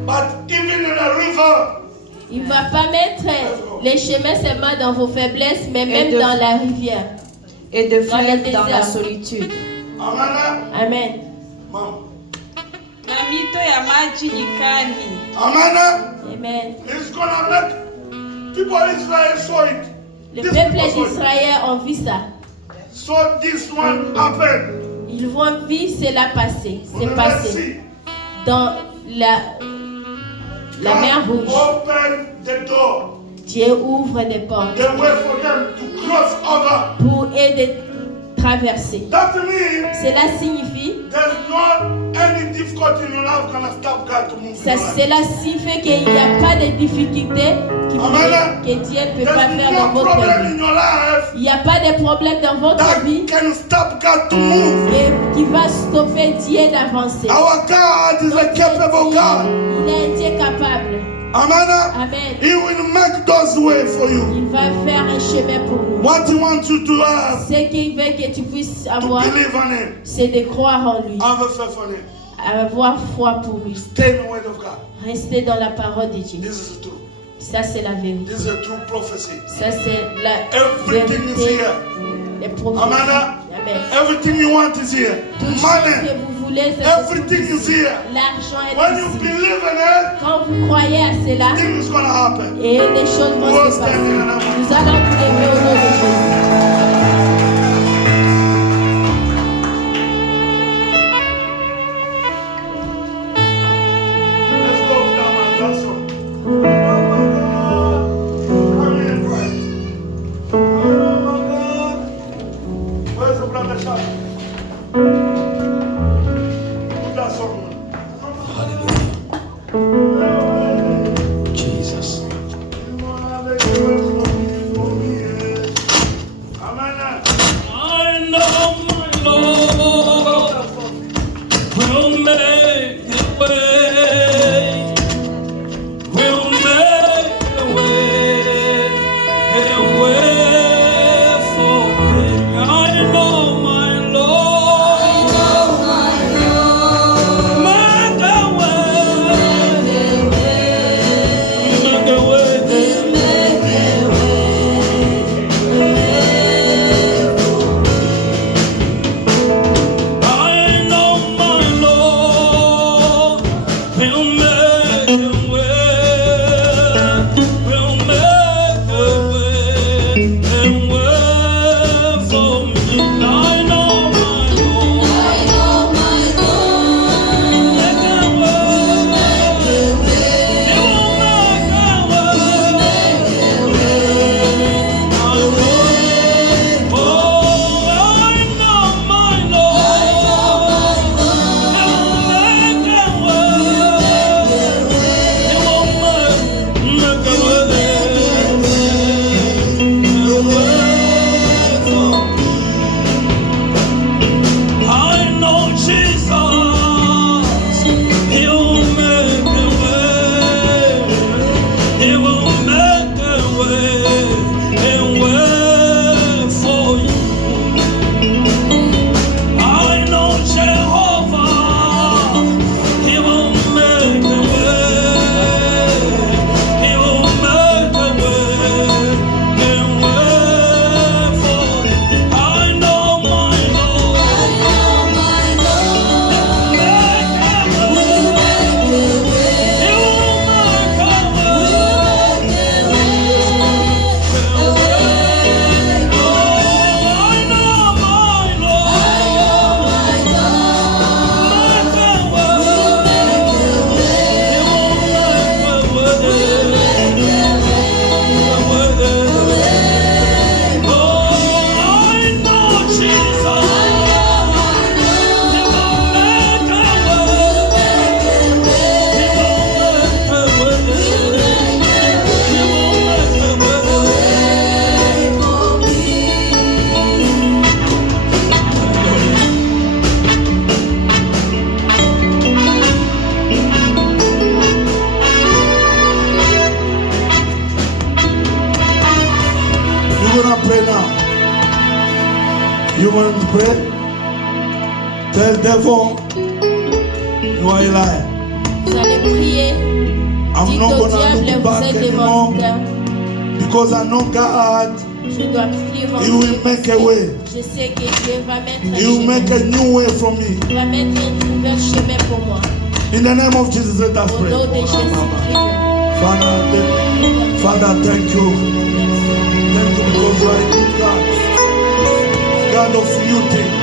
but even in the river. Il ne va pas mettre les chemins seulement dans vos faiblesses, mais même dans la rivière. Et de Dans le fleuves dans la désert. solitude. Amen. Amen. Mom. na mito ya maji nyikani. Amen. Amen. It's gonna make people of Israel saw it. Le This peuple people saw it. d'Israël a vu ça. So this one happened. Ils vont vu cela passer. On C'est the Red passé. Sea. Dans la mer God Rouge. opened the door. Dieu ouvre des portes The way for them to cross over. pour aider traverser. That means Cela signifie, there's not any difficulty in your life gonna stop God to move. in your life. cela signifie qu'il n'y a pas de difficultés Amen. que Dieu ne peut pas There's faire dans no votre problem vie. in your life Il n'y a pas de problème dans votre vie that can stop God to move. et qui va stopper Dieu d'avancer. Our God is a capable God. Il est un Dieu capable. Amen. Amen. He will make those way for you. Il va faire un chemin pour nous. What he wants you to have, Ce qu'il veut que tu puisses to avoir, believe on him. c'est de croire en lui, Have a faith on him. avoir foi pour lui, Stay in the word of God. rester dans la parole de Dieu. This is the truth. Ça, c'est la vérité. This is a true prophecy. Ça, c'est la Everything is vérité. here. Les prophéties. Amen. Amen. Everything you want is here. Tout ce Money. que vous voulez, ça, c'est Everything is here. l'argent When est you ici. believe in it, Quand vous croyez à cela, things is gonna happen. et les choses vont se passer. Nous allons vous lever au nom de Jésus. Let's go down my classroom. Oh my God. Come here and pray. Oh my God. Where's the brother shop? Put that song on. Jesus. Amen. I know my Lord will make a way, will make a way for me. I know my Lord You want to pray? Tell devil you are a liar. Vous allez prier. I'm Dites not au gonna diable, look vous back êtes des anymore menteurs. because I know God. Je dois plus He will make a way. Je sais que Dieu va mettre un He will make a chemin. new way for me. Il va mettre un nouvel chemin pour moi. In the name of Jesus, let us Au pray. nom de Jésus, prions. Father, thank you. Thank you because you are a good God. God of new things.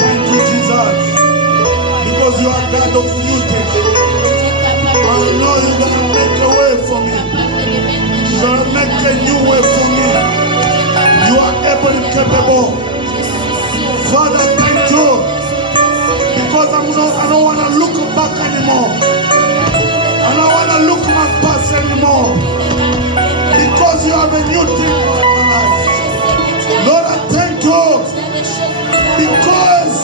Thank you, Jesus. Because you are God of new things. I know you're going to make a way for me. You're going to make a new way for me. You are able and capable. Father, thank you. Because I don't want to look back anymore. I don't want to look my past anymore. Because you have a new thing for my life. Lord, I thank you. Because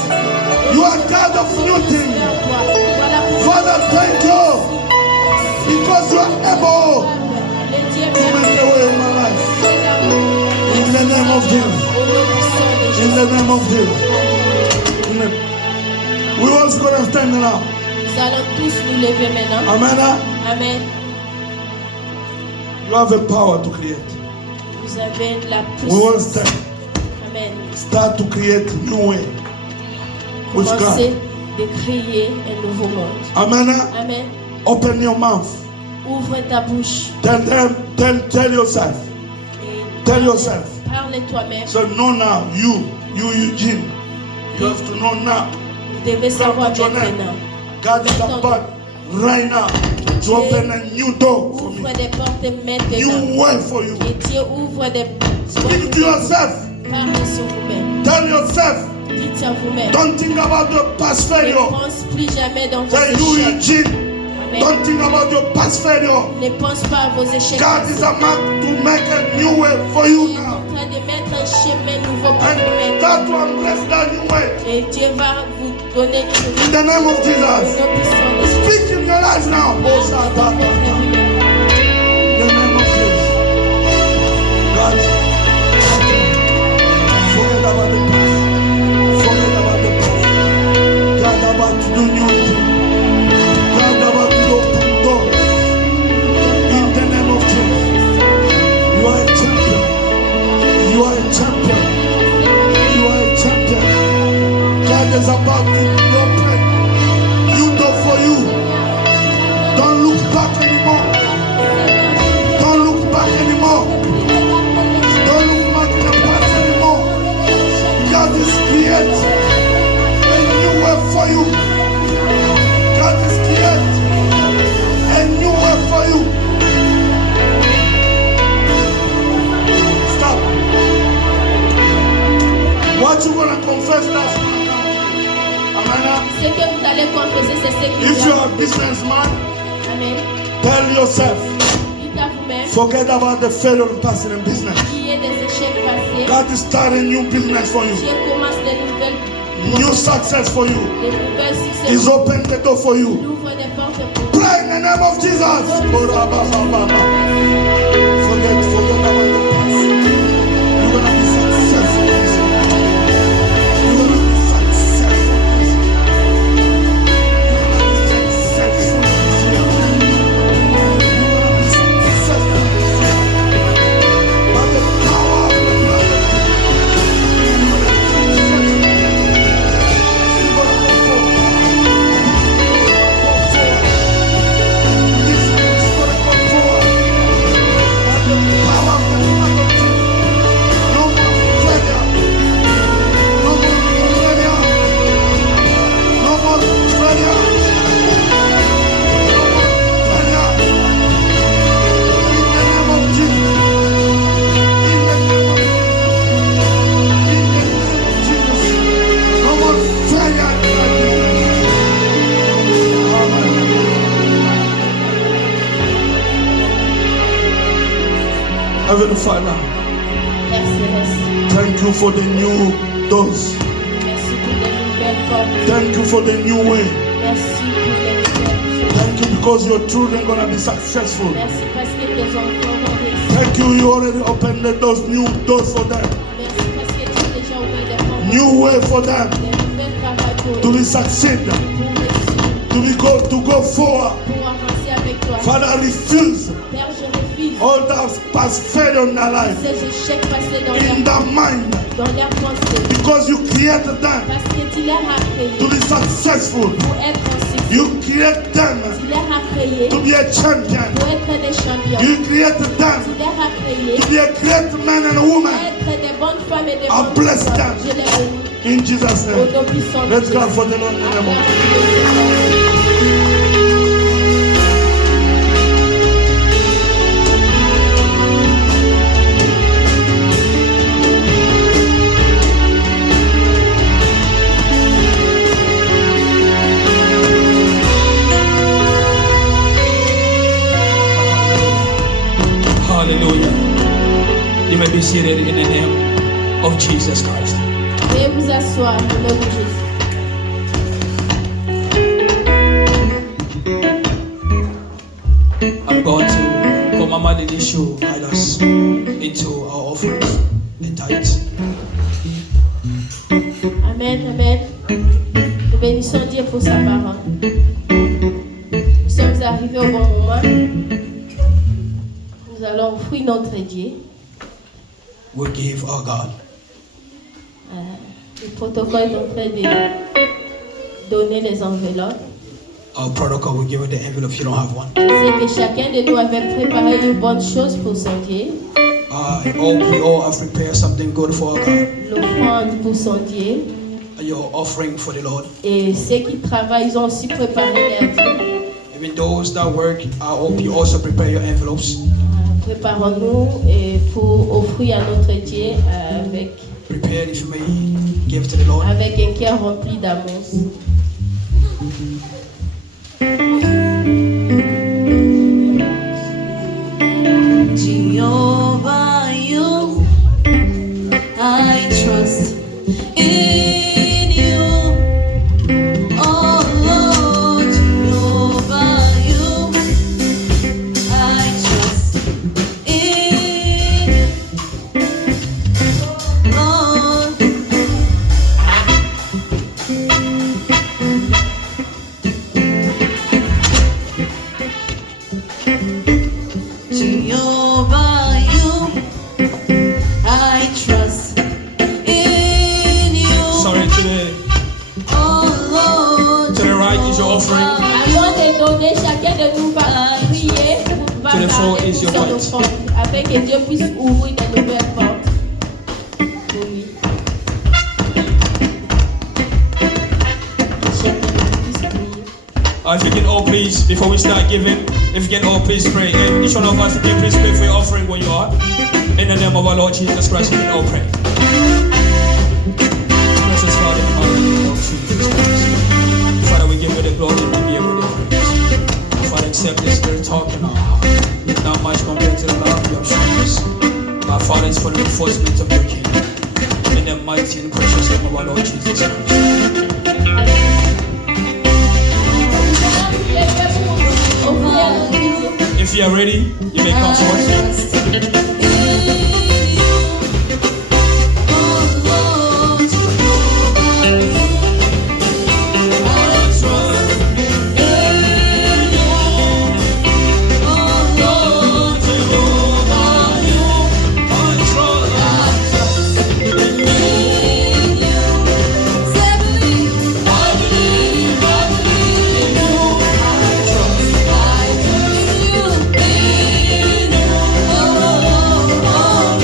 you are God of new things. Father, thank you. Because you are able to make a way in my life. In the name of Jesus. In the name of Jesus. Amen. We're also going to stand now. Nous allons tous nous lever maintenant. Amen. Amen. You have a power to create. Vous avez de la We will puissance. stand. Amen. Start to create new way. With Commencez God. de créer un nouveau monde. Amen. Amen. Open your mouth. Ouvre ta bouche. Tell them, tell yourself. Et Tell yourself. parle toi-même. So know now, you Eugene. You have to know now. Vous devez savoir maintenant. God is about right now to open a new door for me. Ouvre des portes maintenant. New way for you. Et Dieu ouvre des Speak to yourself. Parlez sur vous-même. Tell yourself. Dites à vous-même. Don't think about your past Ne failure. pense plus jamais dans vos Say you échecs. Eugene. Amen. Don't think about your past failure. Ne pense pas à vos échecs. God is about to make a new way for you Il est now. en train de mettre un chemin nouveau pour And vous-même. that one bless that new way. Et Dieu va vous donner In the name of Jesus. Speak in your life now. Oh, Satan. In the name of Jesus. God, forget about the past. Forget about the past. God about to do new things. God about to open doors. In the name of Jesus. You are a champion. You are a champion. You are a champion. God is about to open new door for you. Don't look back anymore. Don't look back anymore. Don't look back in the past anymore. God is creating a new way for you. God is creating a new way for you. Stop. What you gonna confess that's gonna come. Amen. Ce que vous allez confesser, c'est ce qui If you vient. are a businessman, Amen. tell yourself, Dites à vous-même. forget about the failure of past in business. Qu'il y ait des échecs passés. God is starting new business for you. Dieu commence des nouvelles, New success for you. des nouvelles succès. He's opened the door for you. Il ouvre des portes pour vous. Pray in the name of Jesus. Forget about the past. You're gonna be successful. You're gonna be successful. By the power of the blood of Heavenly Father, Père Céleste, thank you for the new doors. merci pour les nouvelles portes. Thank you for the new way. Merci pour les nouvelles choses. Thank you because your children are going to be successful. Merci parce que tes enfants vont réussir. Thank you, you already opened those new doors for them. Merci parce que tu as déjà new way for them des nouvelles travaux pour to eux, be succeed, pour réussir, to go forward. pour avancer avec toi. Father, refuse Père, je refuse all that past failure in their life, ces échecs passés dans in leur their mind, pensée. because you created them Parce que tu leur as to créé be successful. pour être un succès. You created them Tu leur as créé to be a champion. pour être des champions. You created Tu them leur as créé to be a great man and a pour woman. être des bonnes femmes et des I bonnes bless femmes. them. Je les bénis. In Jesus' Au name. nom puissant de Let's Jésus. clap for the Lord in the name of Acclamez-le. Hallelujah. You may be seated in the name of Jesus Christ. Veuillez vous asseoir au nom de Jésus. I'm going to call Mama Lily Show guide us into our offerings and tithes. Amen, amen. Nous bénissons Dieu pour sa parole. Nous sommes arrivés au bon moment. Nous allons offrir notre Dieu. We'll give our God. Le protocole est en train de donner les enveloppes. Our protocol will give you the envelope if you don't have one. Je sais que chacun de nous avait préparé une bonne chose pour son Dieu. We all have prepared something good for our God. L'offrande pour son Dieu. Your offering for the Lord. Et ceux qui travaillent, ils ont aussi préparé leur Dieu. Even those that work, I hope you also prepare your envelopes. Préparons-nous pour offrir à notre Dieu Prepare if you may give to the Lord. avec un cœur rempli d'amour. Jehovah, you, I trust in you. Oh Lord, Jehovah, you, I trust in you. Lord. Jehovah, you, I trust in you. Sorry, Oh Lord, to the right is your offering. Avant de donner, chacun de nous va prier, va To the floor garder is your son right. offrande, afin que Dieu puisse ouvrir de nouvelles portes pour lui. Chacun de nous puisse prier. If you can all please, before we start giving, if you can all please pray. And each one of us, can please pray for your offering where you are. In the name of our Lord Jesus Christ, we can all pray. Precious Father, in the name of Jesus Christ. Father, we give you the glory and we give you the praise. Father, accept this spirit talk in our heart. Not much compared to the love you have shown us. My Father, it's for the enforcement of your kingdom. In the mighty and precious name of our Lord Jesus Christ. If you are ready, you may come forward. Oh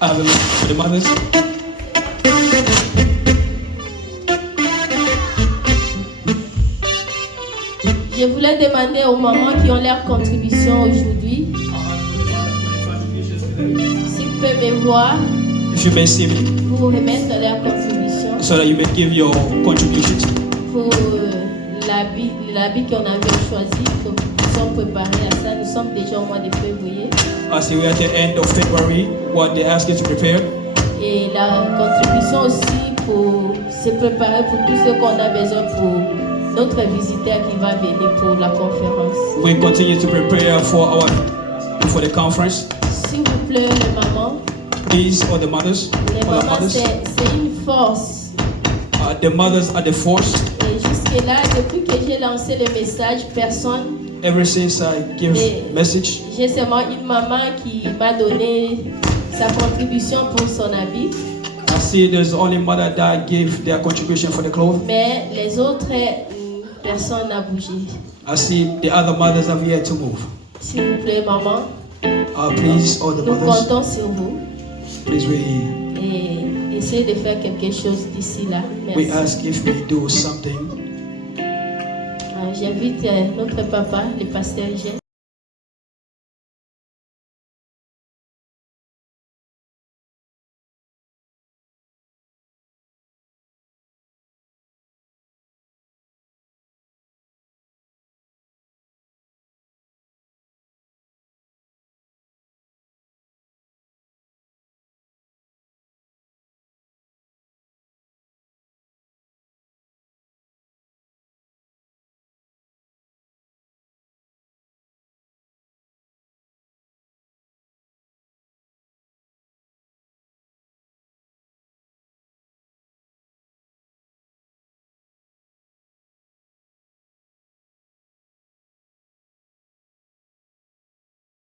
I have a message for the mothers. Je voulais demander aux mamans qui ont leur contribution aujourd'hui, s'ils peuvent me voir, If you may see me, pour remettre leur contribution so that you may give your contributions pour l'habit qu'on avait choisi, donc nous sommes préparés à ça, nous sommes déjà au mois de février. As we are at the end of February, what they ask you to prepare. Et la contribution aussi pour se préparer pour tout ce qu'on a besoin pour notre visiteur qui va venir pour la conférence. We continue to prepare for the conference. S'il vous plaît, les mamans. These are the mothers. Les All the mamans, mothers. c'est une force. The mothers are the force. Et jusque-là, depuis que j'ai lancé le message, personne. Ever since I give message, J'ai seulement une maman qui m'a donné sa contribution pour son habit. I see there's only mother that gave their contribution for the clothes. Mais les autres, personne n'a bougé. I see the other mothers have yet to move. S'il vous plaît, maman. Please, all the Nous mothers, comptons sur vous. please, Et essayez de faire quelque chose d'ici là. we Merci. ask if we do something. J'invite notre papa, le pasteur Jean.